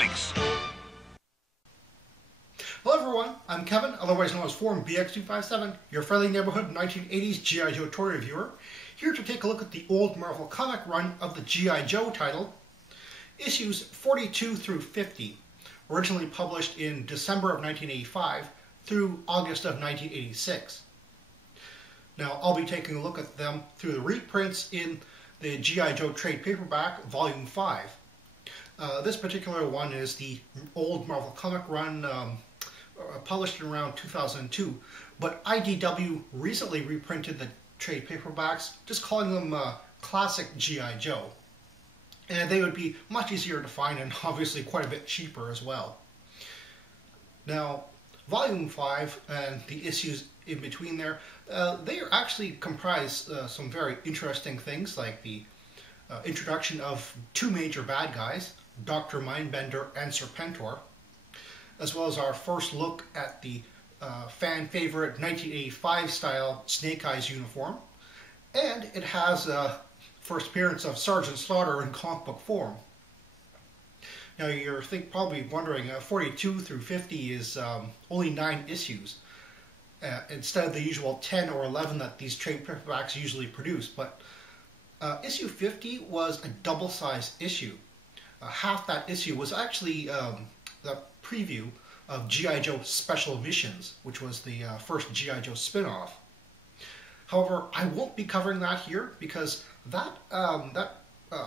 Comics. Hello everyone, I'm Kevin, otherwise known as Forum BX257, your friendly neighborhood 1980s G.I. Joe toy reviewer, here to take a look at the old Marvel comic run of the G.I. Joe title, issues 42 through 50, originally published in December of 1985 through August of 1986. Now, I'll be taking a look at them through the reprints in the G.I. Joe trade paperback, Volume 5. This particular one is the old Marvel comic run published in around 2002, but IDW recently reprinted the trade paperbacks, just calling them Classic G.I. Joe. And they would be much easier to find and obviously quite a bit cheaper as well. Now, Volume 5 and the issues in between there, they actually comprise some very interesting things, like the introduction of two major bad guys, Dr. Mindbender and Serpentor, as well as our first look at the fan favorite 1985 style Snake Eyes uniform, and it has a first appearance of Sergeant Slaughter in comic book form. Now you're probably wondering, 42 through 50 is only 9 issues, instead of the usual 10 or 11 that these trade paperbacks usually produce, but issue 50 was a double-sized issue. Half that issue was actually the preview of G.I. Joe Special Missions, which was the first G.I. Joe spin-off. However, I won't be covering that here because that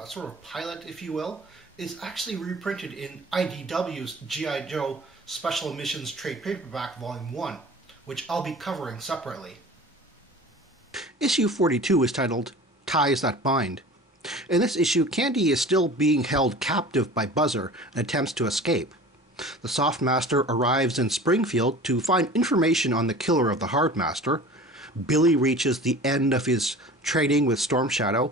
sort of pilot, if you will, is actually reprinted in IDW's G.I. Joe Special Missions Trade Paperback Volume 1, which I'll be covering separately. Issue 42 is titled Ties That Bind. In this issue, Candy is still being held captive by Buzzer and attempts to escape. The Softmaster arrives in Springfield to find information on the killer of the Hardmaster. Billy reaches the end of his trading with Storm Shadow,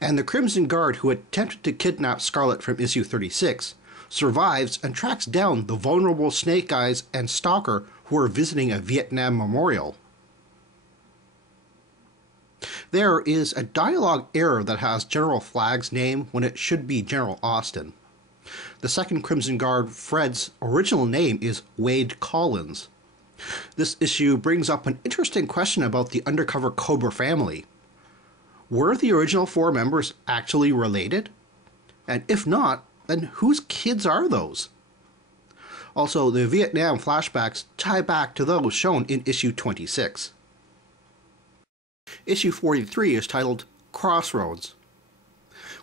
and the Crimson Guard, who attempted to kidnap Scarlet from issue 36, survives and tracks down the vulnerable Snake Eyes and Stalker who are visiting a Vietnam memorial. There is a dialogue error that has General Flagg's name when it should be General Austin. The second Crimson Guard, Fred's original name is Wade Collins. This issue brings up an interesting question about the undercover Cobra family. Were the original 4 members actually related? And if not, then whose kids are those? Also, the Vietnam flashbacks tie back to those shown in issue 26. Issue 43 is titled Crossroads.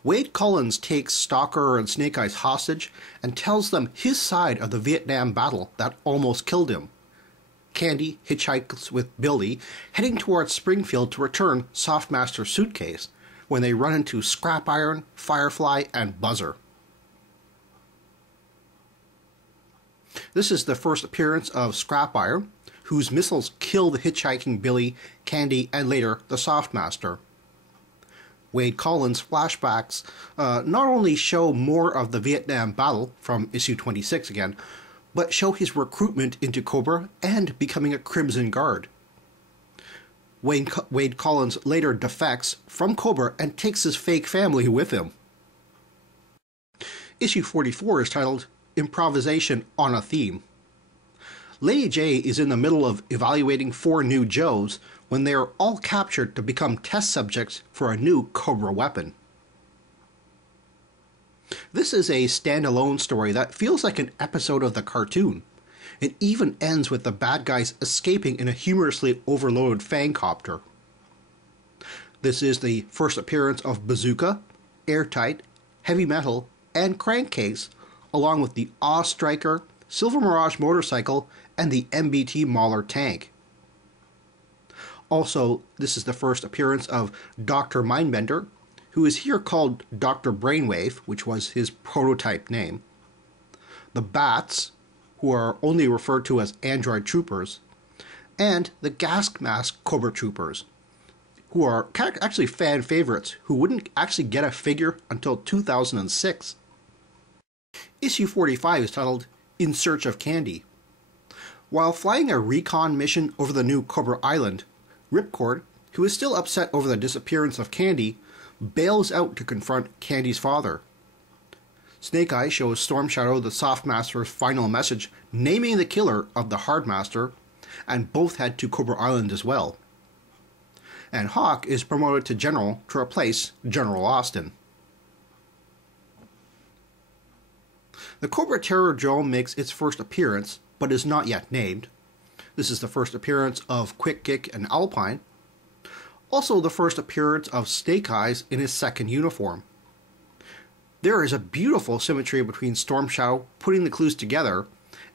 Wade Collins takes Stalker and Snake Eyes hostage and tells them his side of the Vietnam battle that almost killed him. Candy hitchhikes with Billy, heading towards Springfield to return Softmaster's suitcase, when they run into Scrap Iron, Firefly, and Buzzer. This is the first appearance of Scrap Iron, whose missiles kill the hitchhiking Billy, Candy, and later the Softmaster. Wade Collins' flashbacks not only show more of the Vietnam battle from issue 26 again, but show his recruitment into Cobra and becoming a Crimson Guard. Wade Collins later defects from Cobra and takes his fake family with him. Issue 44 is titled Improvisation on a Theme. Lady J is in the middle of evaluating 4 new Joes when they are all captured to become test subjects for a new Cobra weapon. This is a standalone story that feels like an episode of the cartoon. It even ends with the bad guys escaping in a humorously overloaded Fangcopter. This is the first appearance of Bazooka, Airtight, Heavy Metal, and Crankcase, along with the Awe Striker, Silver Mirage motorcycle, and the MBT Mauler tank. Also, this is the first appearance of Dr. Mindbender, who is here called Dr. Brainwave, which was his prototype name, the Bats, who are only referred to as Android Troopers, and the Gas Mask Cobra Troopers, who are actually fan favorites who wouldn't actually get a figure until 2006. Issue 45 is titled In Search of Candy. While flying a recon mission over the new Cobra Island, Ripcord, who is still upset over the disappearance of Candy, bails out to confront Candy's father. Snake Eyes shows Storm Shadow the Soft Master's final message naming the killer of the Hard Master, and both head to Cobra Island as well. And Hawk is promoted to General to replace General Austin. The Cobra Terror Drome makes its first appearance, but is not yet named. This is the first appearance of Quick Kick and Alpine. Also the first appearance of Snake Eyes in his second uniform. There is a beautiful symmetry between Storm Shadow putting the clues together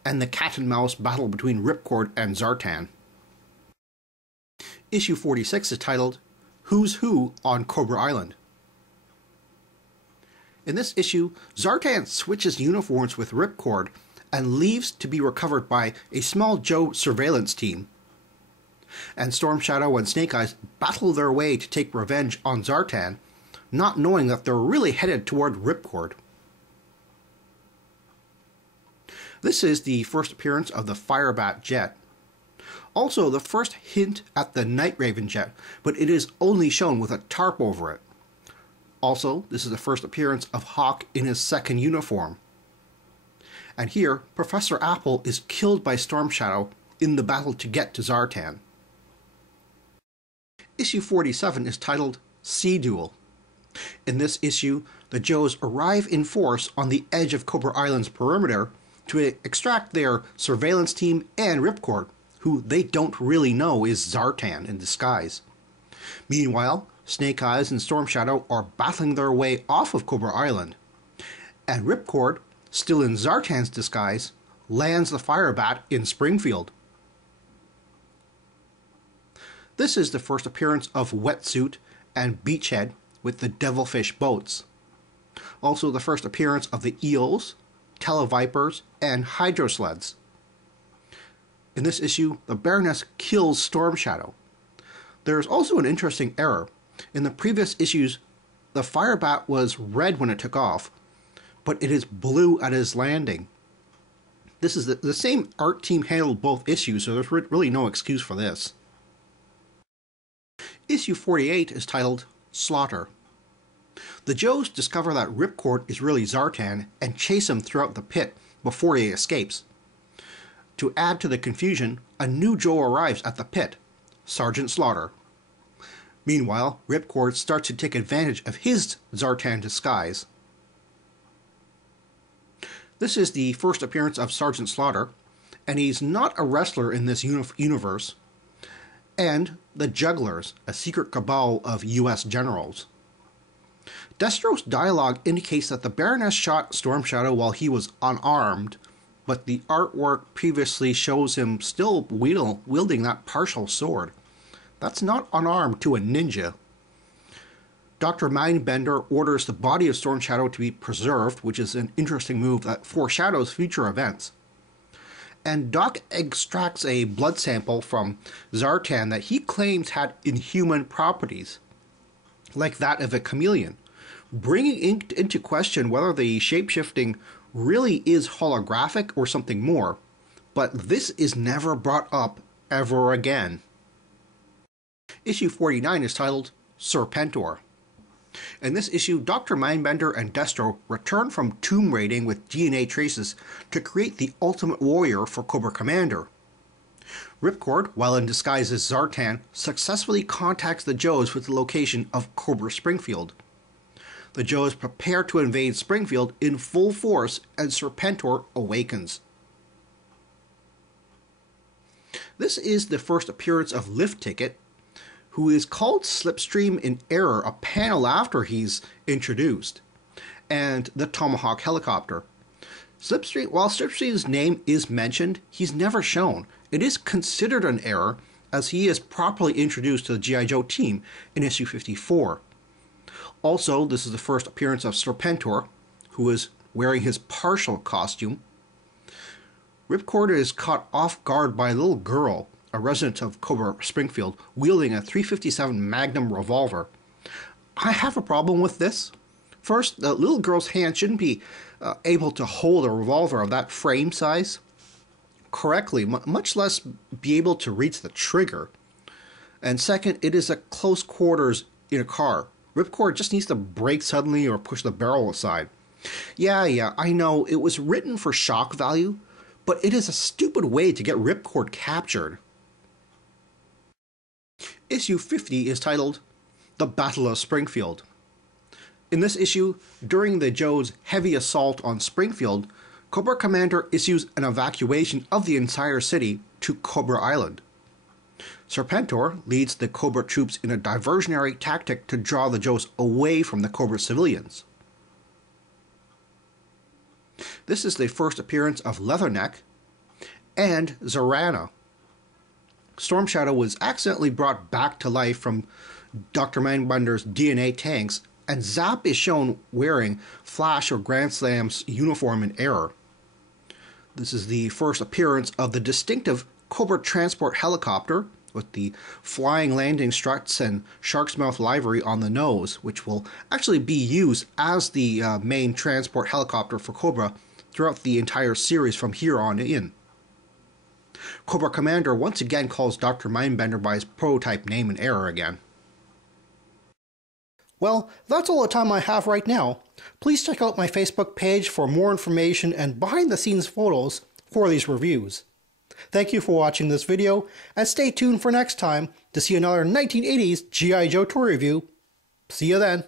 and the cat and mouse battle between Ripcord and Zartan. Issue 46 is titled Who's Who on Cobra Island. In this issue, Zartan switches uniforms with Ripcord and leaves to be recovered by a Small Joe surveillance team. And Storm Shadow and Snake Eyes battle their way to take revenge on Zartan, not knowing that they're really headed toward Ripcord. This is the first appearance of the Firebat jet. Also the first hint at the Night Raven jet, but it is only shown with a tarp over it. Also, this is the first appearance of Hawk in his second uniform. And here, Professor Apple is killed by Storm Shadow in the battle to get to Zartan. Issue 47 is titled Sea Duel. In this issue, the Joes arrive in force on the edge of Cobra Island's perimeter to extract their surveillance team and Ripcord, who they don't really know is Zartan in disguise. Meanwhile, Snake Eyes and Storm Shadow are battling their way off of Cobra Island, and Ripcord, still in Zartan's disguise, lands the Firebat in Springfield. This is the first appearance of Wetsuit and Beachhead with the Devilfish boats. Also the first appearance of the Eels, Televipers, and Hydrosleds. In this issue, the Baroness kills Storm Shadow. There is also an interesting error. In the previous issues, the Firebat was red when it took off, but it is blue at his landing. This is the same art team handled both issues, so there's really no excuse for this. Issue 48 is titled Slaughter. The Joes discover that Ripcord is really Zartan and chase him throughout the pit before he escapes. To add to the confusion, a new Joe arrives at the pit, Sergeant Slaughter. Meanwhile, Ripcord starts to take advantage of his Zartan disguise. This is the first appearance of Sergeant Slaughter, and he's not a wrestler in this universe, and the Jugglers, a secret cabal of US generals. Destro's dialogue indicates that the Baroness shot Storm Shadow while he was unarmed, but the artwork previously shows him still wielding that partial sword. That's not unarmed to a ninja. Dr. Mindbender orders the body of Storm Shadow to be preserved, which is an interesting move that foreshadows future events. And Doc extracts a blood sample from Zartan that he claims had inhuman properties, like that of a chameleon, bringing into question whether the shapeshifting really is holographic or something more, but this is never brought up ever again. Issue 49 is titled Serpentor. In this issue, Dr. Mindbender and Destro return from tomb raiding with DNA traces to create the ultimate warrior for Cobra Commander. Ripcord, while in disguise as Zartan, successfully contacts the Joes with the location of Cobra Springfield. The Joes prepare to invade Springfield in full force and Serpentor awakens. This is the first appearance of Lift Ticket, who is called Slipstream in error a panel after he's introduced, and the Tomahawk helicopter. While Slipstream's name is mentioned, he's never shown. It is considered an error, as he is properly introduced to the G.I. Joe team in issue 54. Also, this is the first appearance of Serpentor, who is wearing his partial costume. Ripcord is caught off guard by a little girl, a resident of Cobra Springfield, wielding a .357 Magnum revolver. I have a problem with this. First, the little girl's hand shouldn't be able to hold a revolver of that frame size correctly, much less be able to reach the trigger. And second, it is at close quarters in a car. Ripcord just needs to brake suddenly or push the barrel aside. Yeah, I know it was written for shock value, but it is a stupid way to get Ripcord captured. Issue 50 is titled The Battle of Springfield. In this issue, during the Joe's heavy assault on Springfield, Cobra Commander issues an evacuation of the entire city to Cobra Island. Serpentor leads the Cobra troops in a diversionary tactic to draw the Joes away from the Cobra civilians. This is the first appearance of Leatherneck and Zarana. Storm Shadow was accidentally brought back to life from Dr. Mindbender's DNA tanks, and Zap is shown wearing Flash or Grand Slam's uniform in error. This is the first appearance of the distinctive Cobra transport helicopter with the flying landing struts and shark's mouth livery on the nose, which will actually be used as the main transport helicopter for Cobra throughout the entire series from here on in. Cobra Commander once again calls Dr. Mindbender by his prototype name in error again. Well, that's all the time I have right now. Please check out my Facebook page for more information and behind-the-scenes photos for these reviews. Thank you for watching this video, and stay tuned for next time to see another 1980s G.I. Joe toy review. See you then.